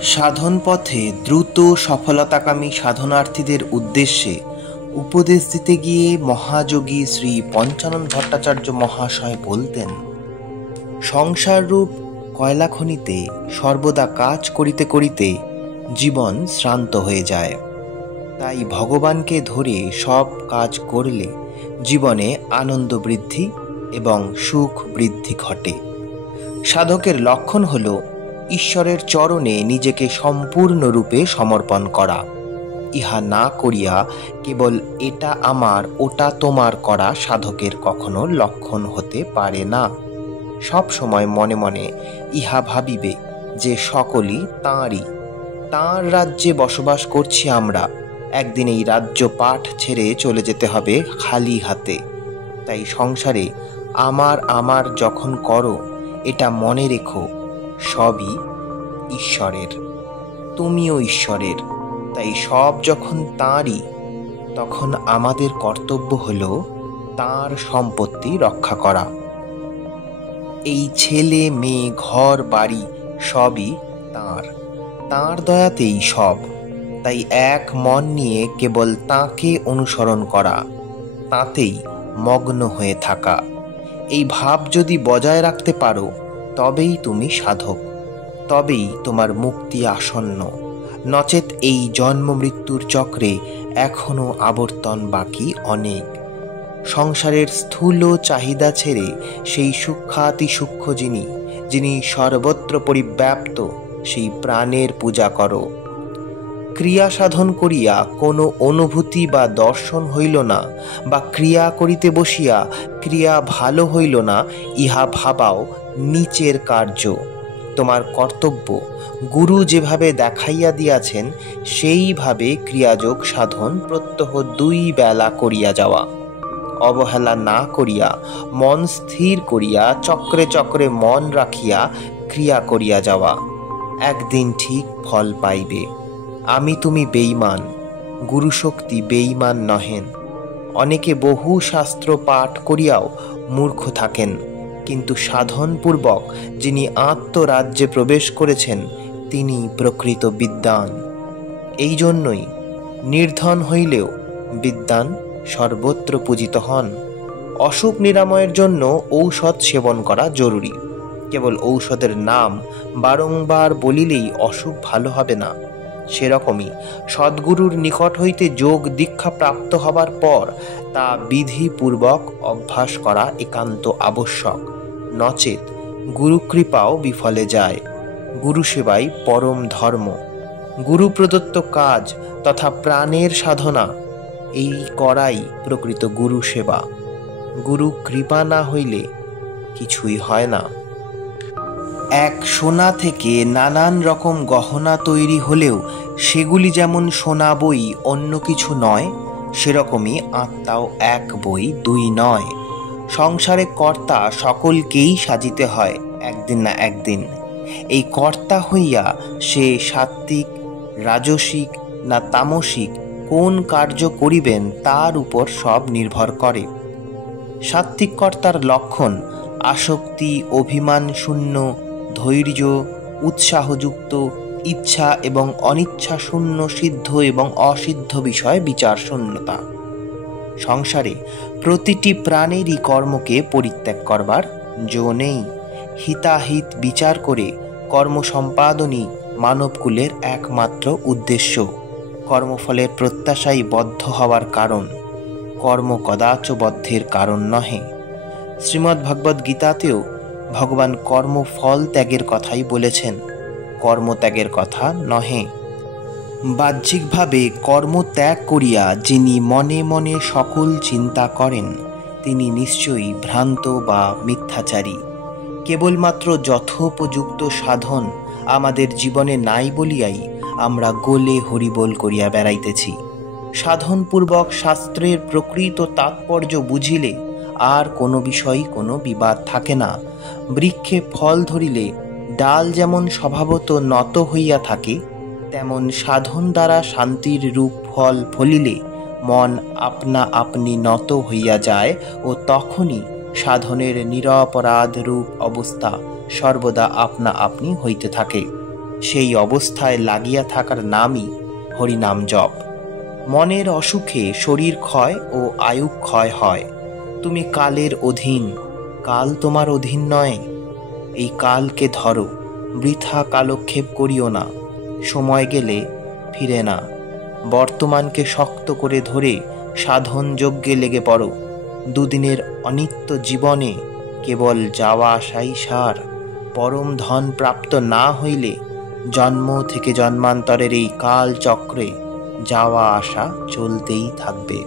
সাধন পথে দ্রুত সফলতাকামী সাধনার্থীদের উদ্দেশ্যে উপদেশ দিতে গিয়ে মহাযোগী শ্রী পঞ্চানন ভট্টাচার্য মহাশয় বলতেন, সংসাররূপ কয়লাখনিতে সর্বদা কাজ করিতে করিতে জীবন শ্রান্ত হয়ে যায়। তাই ভগবানকে ধরে সব কাজ করলে জীবনে আনন্দ বৃদ্ধি এবং সুখ বৃদ্ধি ঘটে। সাধকের লক্ষণ হল ঈশ্বরের চরণে নিজেকে সম্পূর্ণরূপে সমর্পণ করা। ইহা না করিয়া কেবল এটা আমার ওটা তোমার করা সাধকের কখনো লক্ষণ হতে পারে না। সব সময় মনে মনে ইহা ভাবিবে যে সকলই তাঁরই, তাঁর রাজ্যে বসবাস করছি আমরা। একদিন এই রাজ্য পাঠ ছেড়ে চলে যেতে হবে খালি হাতে। তাই সংসারে আমার আমার যখন করো, এটা মনে রেখো সবই ঈশ্বরের, তুমিও ঈশ্বরের। তাই সব যখন তাঁরই, তখন আমাদের কর্তব্য হল তাঁর সম্পত্তি রক্ষা করা। এই ছেলে মেয়ে ঘর বাড়ি সবই তাঁর, তাঁর দয়াতেই সব। তাই এক মন নিয়ে কেবল তাঁকে অনুসরণ করা, তাঁতেই মগ্ন হয়ে থাকা। এই ভাব যদি বজায় রাখতে পারো, তবেই তুমি সাধক, তবেই তোমার মুক্তি আসন্ন। নচেত এই জন্ম মৃত্যুর চক্রে এখনো আবর্তন বাকি অনেক। সংসারের স্থূল চাহিদা ছেড়ে সেই সূক্ষ্মাতি সূক্ষ্ম যিনি সর্বত্র পরিব্যাপ্ত, সেই প্রাণের পূজা করো। ক্রিয়া সাধন করিয়া কোনো অনুভূতি বা দর্শন হইল না, বা ক্রিয়া করিতে বসিয়া ক্রিয়া ভালো হইল না, ইহা ভাবাও নীচের কার্য। তোমার কর্তব্য গুরু যেভাবে দেখাইয়া দিয়াছেন সেইভাবে ক্রিয়াযোগ সাধন প্রত্যহ 2 বেলা করিয়া যাওয়া। অবহেলা না করিয়া মন স্থির করিয়া চক্রে চক্রে মন রাখিয়া ক্রিয়া করিয়া যাওয়া। একদিন ঠিক ফল পাইবে। আমি তুমি বেঈমান, গুরুশক্তি বেঈমান নহেন। অনেকে বহু শাস্ত্র পাঠ করিয়াও মূর্খ থাকেন, কিন্তু সাধনপূর্বক যিনি আত্মরাজ্যে প্রবেশ করেছেন তিনি প্রকৃত বিদ্বান। এই জন্যই নির্ধন হইলেও বিদ্বান সর্বত্র পূজিত হন। অসুখ নিরাময়ের জন্য ঔষধ সেবন করা জরুরি। কেবল ঔষধের নাম বারংবার বলিলেই অসুখ ভালো হবে না। সেরকমই সদ্গুরুর নিকট হইতে যোগ দীক্ষা প্রাপ্ত হবার পর তা বিধিপূর্বক অভ্যাস করা একান্ত আবশ্যক। নচেত গুরুকৃপাও বিফলে যায়। গুরু সেবাই পরম ধর্ম। গুরু প্রদত্ত কাজ তথা প্রাণের সাধনা, এই করাই প্রকৃত গুরু সেবা। গুরু কৃপা না হইলে কিছুই হয় না। এক সোনা থেকে নানান রকম গহনা তৈরি হলেও সেগুলি যেমন সোনা বই অন্য কিছু নয়, সেরকমই আত্মাও এক বই 2 নয়। সংসারে কর্তা সকলকেই সাজিতে হয় একদিন না একদিন। এই কর্তা হইয়া সে সাত্ত্বিক, রাজসিক না তামসিক কোন কার্য করিবেন তার উপর সব নির্ভর করে। সাত্ত্বিক কর্তার লক্ষণ আসক্তি, অভিমান শূন্য, ধৈর্য, উৎসাহযুক্ত, ইচ্ছা এবং অনিচ্ছা শূন্য, সিদ্ধ এবং অসিদ্ধ বিষয় বিচার শূন্যতা। সংসারে প্রতিটি প্রাণেরই কর্মকে পরিত্যাগ করবার জো নেই। হিতাহিত বিচার করে কর্ম সম্পাদনই মানবকুলের একমাত্র উদ্দেশ্য। কর্মফলের প্রত্যাশাই বদ্ধ হওয়ার কারণ, কর্ম কদাচ বদ্ধের কারণ নহে। শ্রীমদ্ ভগবদ্ গীতাতেও ভগবান কর্মফল ত্যাগের কথাই বলেছেন, কর্মত্যাগের কথা নহে। বাহ্যিকভাবে কর্মত্যাগ করিয়া যিনি মনে মনে সকল চিন্তা করেন, তিনি নিশ্চয়ই ভ্রান্ত বা মিথ্যাচারী। কেবলমাত্র যথোপযুক্ত সাধন আমাদের জীবনে নাই বলিয়াই আমরা গোলে হরিবোল করিয়া বেড়াইতেছি। সাধনপূর্বক শাস্ত্রের প্রকৃত তাৎপর্য বুঝিলে আর কোনো বিষয়ই কোনো বিবাদ থাকে না। বৃক্ষে ফল ধরিলে ডাল যেমন স্বভাবত নত হইয়া থাকে, তেমন সাধন দ্বারা শান্তির রূপ ফল ফলিলে মন আপনা আপনি নত হইয়া যায় ও তখনই সাধনের নিরপরাধ রূপ অবস্থা সর্বদা আপনা আপনি হইতে থাকে। সেই অবস্থায় লাগিয়া থাকার নামই হরিনাম জপ। মনের অসুখে শরীর ক্ষয় ও আয়ু ক্ষয় হয়। তুমি কালের অধীন, কাল তোমার অধীন নয়। এই কালকে ধরো, বৃথা কালক্ষেপ করিও না। সময় গেলে ফিরে না। বর্তমানকে শক্ত করে ধরে সাধন যজ্ঞে লেগে পড়ো। দুদিনের অনিত্য জীবনে কেবল যাওয়া আসাই সার। পরম ধন প্রাপ্ত না হইলে জন্ম থেকে জন্মান্তরের এই কাল চক্রে যাওয়া আসা চলতেই থাকবে।